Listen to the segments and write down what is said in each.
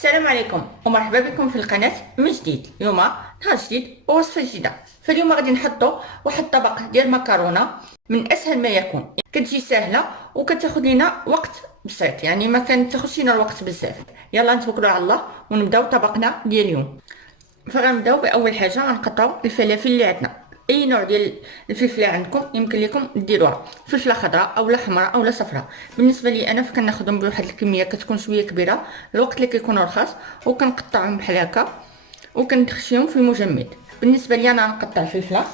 السلام عليكم ومرحبا بكم في القناة من جديد. اليوم نهار جديد ووصفة جديدة. فاليوم غادي نحطو واحد الطبق ديال مكرونة من اسهل ما يكون، كتجي سهلة وكتاخد لينا وقت بسيط، يعني ما كنتاخدش لينا الوقت بزاف. يلا نتوكلوا على الله ونبداو طبقنا ديال اليوم. فغنبداو باول حاجه غنقطعوا الفلافل اللي عندنا. اي نوع ديال الفلفله عندكم يمكن لكم ديروها، فلفله خضراء اولا حمراء اولا صفراء. بالنسبه لي انا فكناخذهم بواحد الكميه كتكون شويه كبيره الوقت اللي كيكونوا رخاص، وكنقطعهم بحال هكا وكندخشيهم في المجمد. بالنسبه لي انا نقطع الفلفله.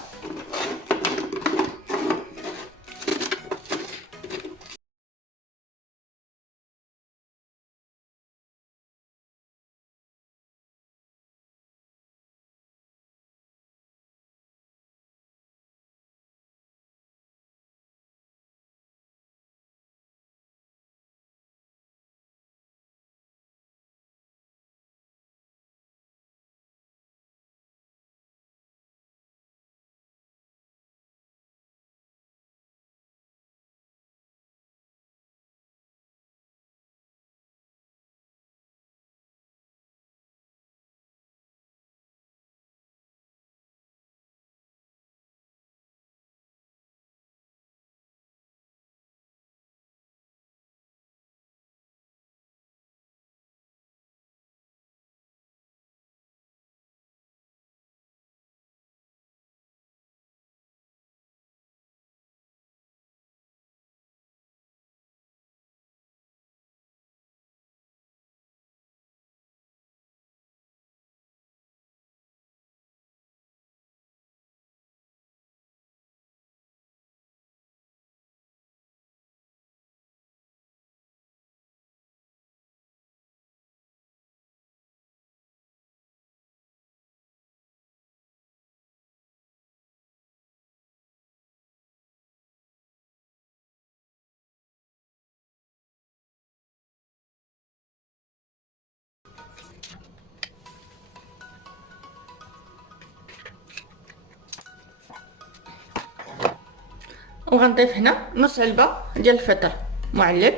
وغنضيف هنا نص علبه ديال الفطر معلب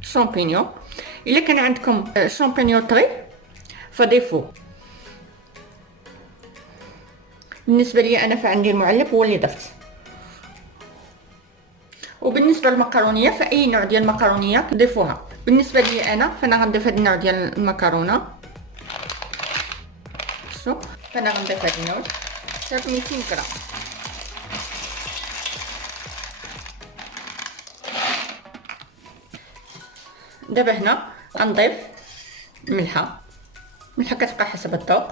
شامبينيون. الا كان عندكم شامبينيون طري فضيفوه. بالنسبه لي انا فعندي المعلب هو اللي ضفت. وبالنسبه للمكرونيه فاي نوع ديال المكرونيه ضيفوها. بالنسبه لي انا فانا غنضيف هذا النوع ديال المكرونه. شوف فانا غنضيف هذا النوع حتى 200 غرام. دابا هنا غنضيف الملحه. الملحه كتبقى حسب الذوق.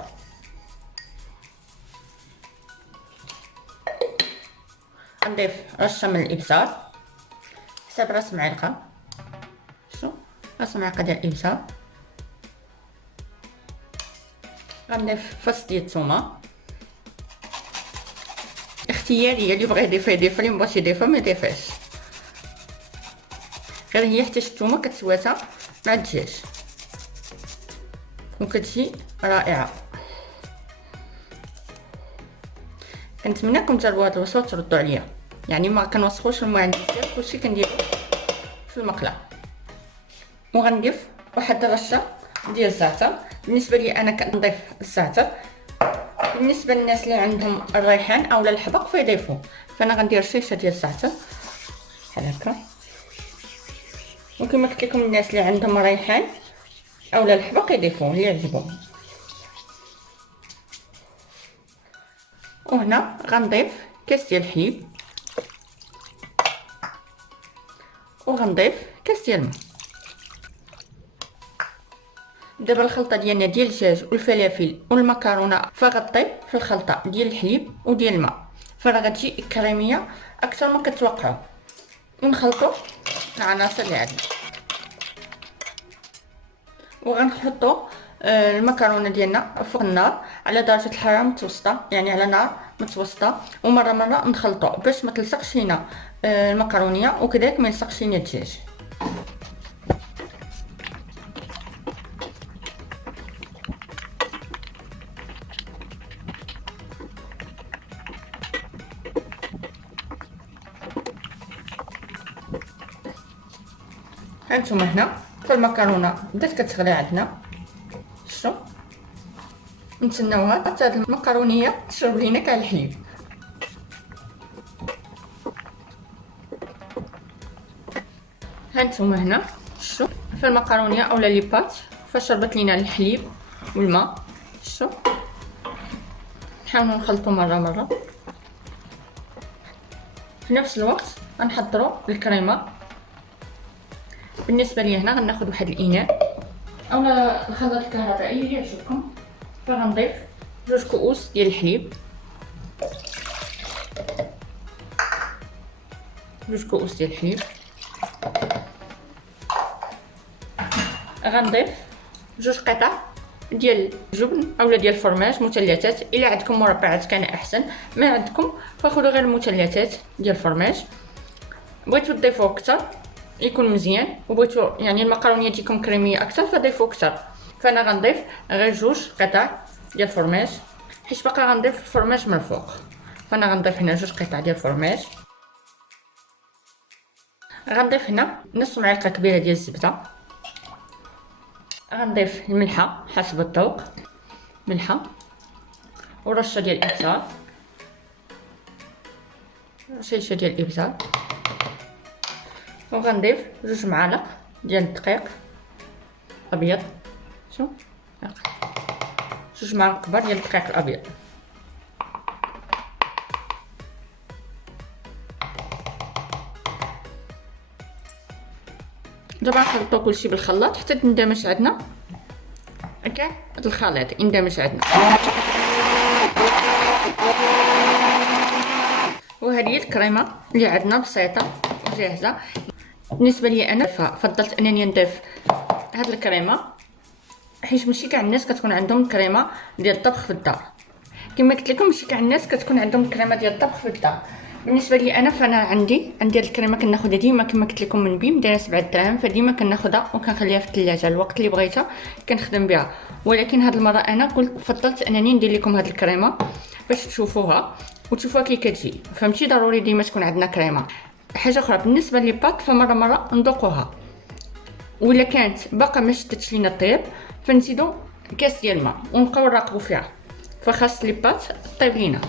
غنضيف رشه من الابزار حسب راس معلقه. شوف راس معلقه ديال الابزار. غنضيف فص ديال الثومه اختياريه، اللي بغى يضيفها يضيفها، اللي مبغاش يضيفها ما يضيفهاش. غير هي حتى الثومه كتسواتها مع الدجاج وكتجي رائعه. كنتمنىكم تجربوا هاد الوصفه وتردوا عليا، يعني ما كنوصفوش المهندس ديال كلشي كنديرو في المقله. وغنضيف واحد الرشه ديال الزعتر. بالنسبه لي انا كنضيف الزعتر. بالنسبه للناس اللي عندهم الريحان اولا الحبق فيضيفوه، فانا غندير شيشه ديال الزعتر بحال هكا. وكما قلت لكم الناس اللي عندهم الريحان اولا الحبق يضيفوه اللي يعجبهم. وهنا غنضيف كاس ديال الحليب وغنضيف كاس ديال الماء. دابا الخلطه ديالنا ديال الدجاج والفلافل والمكرونه فغطيب في الخلطه ديال الحليب وديال الماء، فراه غتجي كريميه اكثر ما كتوقعوا. ونخلطوا العناصر اللي عندنا وغنحطوا المكرونه ديالنا فوق النار على درجه الحراره متوسطه، يعني على نار متوسطه، ومره مره نخلطوا باش ما تلصقش لينا المكرونيه وكذلك ما يلصقش لينا الدجاج. هانتوما هنا فالمكرونه بدات كتغلي عندنا. شو نتسناوها حتى هاد المقرونيه تشرب لينا كاع الحليب. هانتوما هنا شو في المقرونيه اولا لي بات فاش شربت لينا الحليب والماء. شو نحاولوا نخلطوا مره في نفس الوقت غنحضروا الكريمه. بالنسبه لي هنا غناخذ واحد الاناء اولا الخلاط الكهربائي اللي يعجبكم، فغنضيف 2 كؤوس ديال الحليب، 2 كؤوس ديال الحليب. غنضيف 2 قطع ديال الجبن اولا ديال الفرماج مثلثات، الا عندكم مربعات كان احسن، ما عندكم فخذوا غير المثلثات ديال الفرماج. بغيتو تضيفوه اكثر يكون مزيان، وبغيتو يعني المقرونيه تجيكم كريميه اكثر فضيفوا اكثر. فانا غنضيف غير 2 قطع ديال الفرماج حيت باقا غنضيف الفرماج من الفوق. فانا غنضيف هنا 2 قطع ديال الفرماج. غنضيف هنا نص معلقه كبيره ديال الزبده. غنضيف الملحه حسب الذوق، ملحه ورشه ديال الابزار، رشيشه ديال الابزار. وغنضيف 2 معالق ديال الدقيق ابيض. شوف 2 معالق كبار ديال الدقيق الابيض. دابا نخلطو كلشي بالخلاط حتى تندمج عندنا كاع هاد الخليط يندمج عندنا. وهذه هي الكريمه اللي عندنا بسيطه وجاهزه. بالنسبه لي انا فضلت انني نضيف هاد الكريمه حيت ماشي كاع الناس كتكون عندهم الكريمه ديال الطبخ في الدار. كما قلت لكم ماشي كاع الناس كتكون عندهم الكريمه ديال الطبخ في الدار. بالنسبه لي انا فانا عندي هاد الكريمه كناخذها ديما كما قلت لكم من بيم دايره 7 دراهم، فديما كناخذها وكنخليها في الثلاجه الوقت اللي بغيتها كنخدم بها. ولكن هاد المره انا قلت فضلت انني ندير لكم هاد الكريمه باش تشوفوها وتشوفوها كي كتجي. فهمتي ضروري ديما تكون عندنا كريمه. حاجه اخرى بالنسبه لي بات فمره نذوقوها، ولا كانت باقا ما شدتش لينا الطيب فنزيدو كاس ديال الماء ونبقاو نراقبوا فيها، فخاص لي بات طيب لينا.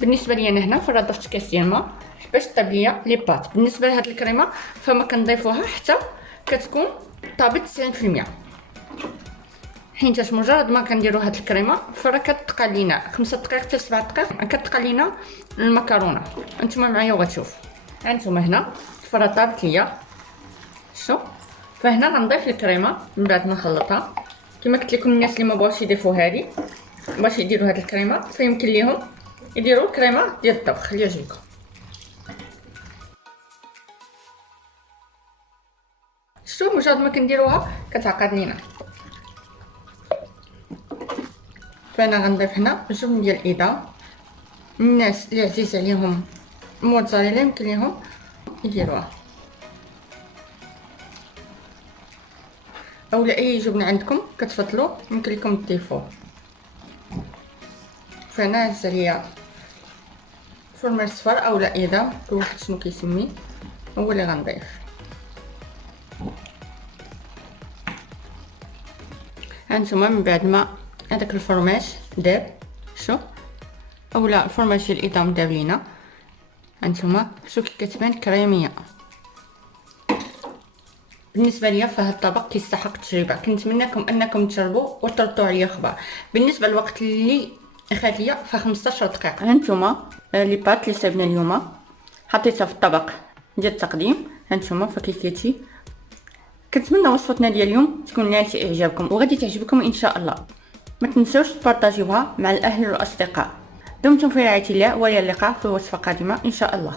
بالنسبه لي انا هنا فرا ضفت كاس ديال الماء باش طيب ليا لي بات. بالنسبه لهاد الكريمه فما كنضيفوها حتى كتكون طابت 90%، حيت مجرد ما كنديروا هاد الكريمه فرا كتقال لينا 5 دقائق حتى 7 دقائق كتقال لينا المكرونه. انتما معايا وغتشوف. هانتوما هنا فرا طابت ليا. شوف فهنا غنضيف الكريمه من بعد ما نخلطها. كما قلت لكم الناس اللي ما بغاوش يضيفوا هذه باش يديروا هاد الكريمه فيمكن ليهم يديروا الكريمه ديال الطبخ اللي يعجبكم. شوف مجرد ما كنديروها كتعقد لينا. فانا غنضيف هنا جبن ديال الايدا. الناس اللي عزيز عليهم الموتزاريلا يمكن ليهم يديروها، اولا اي جبن عندكم كتفضلوا يمكن لكم تضيفوه. فانا هز ليا فرماج صفر اولا ايدا كل واحد شنو كيسميه هو اللي غنضيف. هانتوما من بعد ما هذاك الفرماج داب شوف اولا الفرماج ديال الايدام داب لينا. هانتوما شوف كي كتبان كريميه. بالنسبه ليا فهاد الطبق كيستحق التجربه. كنتمنىكم انكم تجربوه وتردوا عليا خبر. بالنسبه للوقت اللي اخذ ليا ف 15 دقيقه. هانتوما لي بات اللي صايبنا اليوم حطيتها في الطبق ديال التقديم. هانتوما فكيف كنتمنى وصفتنا ديال اليوم تكون نالت اعجابكم وغادي تعجبكم ان شاء الله. ما تنسوش تبارطاجيوها مع الاهل والاصدقاء. دمتم في رعايه الله والى اللقاء في وصفه قادمه ان شاء الله.